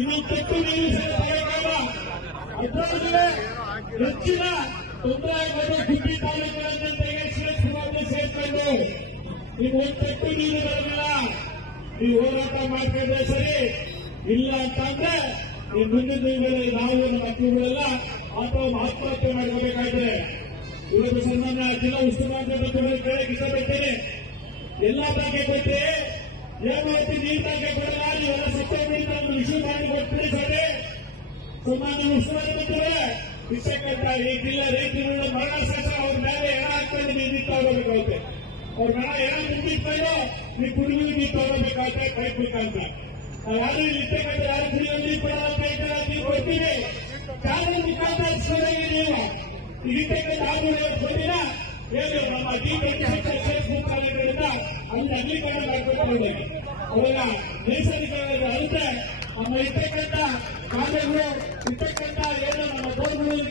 ಇನ್ನು ಕೆಟ್ಟು ನೀರು ಸಹ ಅದರೊಳಗೆ ಹೆಚ್ಚಿನ ತೊಂದರೆ ಆಗುವ ಗುಬ್ಬಿ ತಾಲೂಕುಗಳನ್ನು ತೆಗೆಸಿಕೊಂಡು ಸೇರ್ಕೊಂಡು ನೀವು ಕೆಟ್ಟು ನೀರು ಬರಲಿಲ್ಲ, ನೀವು ಹೋರಾಟ ಮಾಡ್ಕೊಂಡ್ರೆ ಸರಿ, ಇಲ್ಲ ಅಂತಂದ್ರೆ ಈ ಮುಂದಿನ ದಿನಗಳಲ್ಲಿ ನಾವು ನಮ್ಮ ಮಕ್ಕಳುಗಳೆಲ್ಲ ಆತ್ಮಹತ್ಯೆ ಮಾಡ್ಕೋಬೇಕಾದ್ರೆ ಇವತ್ತು ಸನ್ಮಾನ್ಯ ಜಿಲ್ಲಾ ಉಸ್ತುವಾರಿ ಕೇಳಕ್ಕೆ ಇಷ್ಟಪಡ್ತೇನೆ. ಎಲ್ಲಾ ಬಗ್ಗೆ ಕೊಟ್ಟೆ ಯಾವತ್ತಿ ನೀರು ಬಗ್ಗೆ ಕೊಡಲ್ಲ, ನೀವೆಲ್ಲ ಸಪ್ತಮಿಯಿಂದ ಇಶ್ಯೂ ಮಾಡಿ ಕೊಡ್ತೀರಿ ಸರಿ. ಸನ್ಮಾನ್ಯ ಉಸ್ತುವಾರಿ ಬಂದರೆ ಇಷ್ಟಕ್ಕಂತ ಈ ಜಿಲ್ಲಾ ರೈತರುಗಳ ಮರಣ ಸಹ ಅವ್ರ ಮೇಲೆ ಹೆಣ ಹಾಕ್ಕೊಂಡು ನೀವು ನೀರು ತಗೋಬೇಕಾಗುತ್ತೆ. ಅವ್ರ ಮನ ಹೆಣ ತುಂಬಿಟ್ಕೊಂಡು ನೀವು ಕುಡಿದು ನೀರು ತಗೋಬೇಕಾಗುತ್ತೆ ಕೈಬೇಕಂತ. ನಾವು ಯಾರು ಇರ್ತಕ್ಕಂಥ ಯಾರು ಕುಡಿಯೋ ನೀರು ಕೊಡಲ್ಲ ಅಂತ ನೀವು ಕೊಡ್ತೀವಿ. ಕಾನೂನು ಮುಖಾಂತರ ನೀವು ಇರ್ತಕ್ಕಂಥ ಆಗುಗಳು ಬಂದಿಲ್ಲ ಏನು ನಮ್ಮ ಫೇಸ್ಬುಕ್ ಕಾಲೇಜುಗಳಿಂದ ಅಲ್ಲಿ ಅಗಲೀಕರಣ ಮಾಡ್ಕೊಂಡು ಅವಾಗ ನೈಸರ್ಗಿಕ ಅರುತ್ತೆ ನಮ್ಮ ಇರ್ತಕ್ಕಂಥ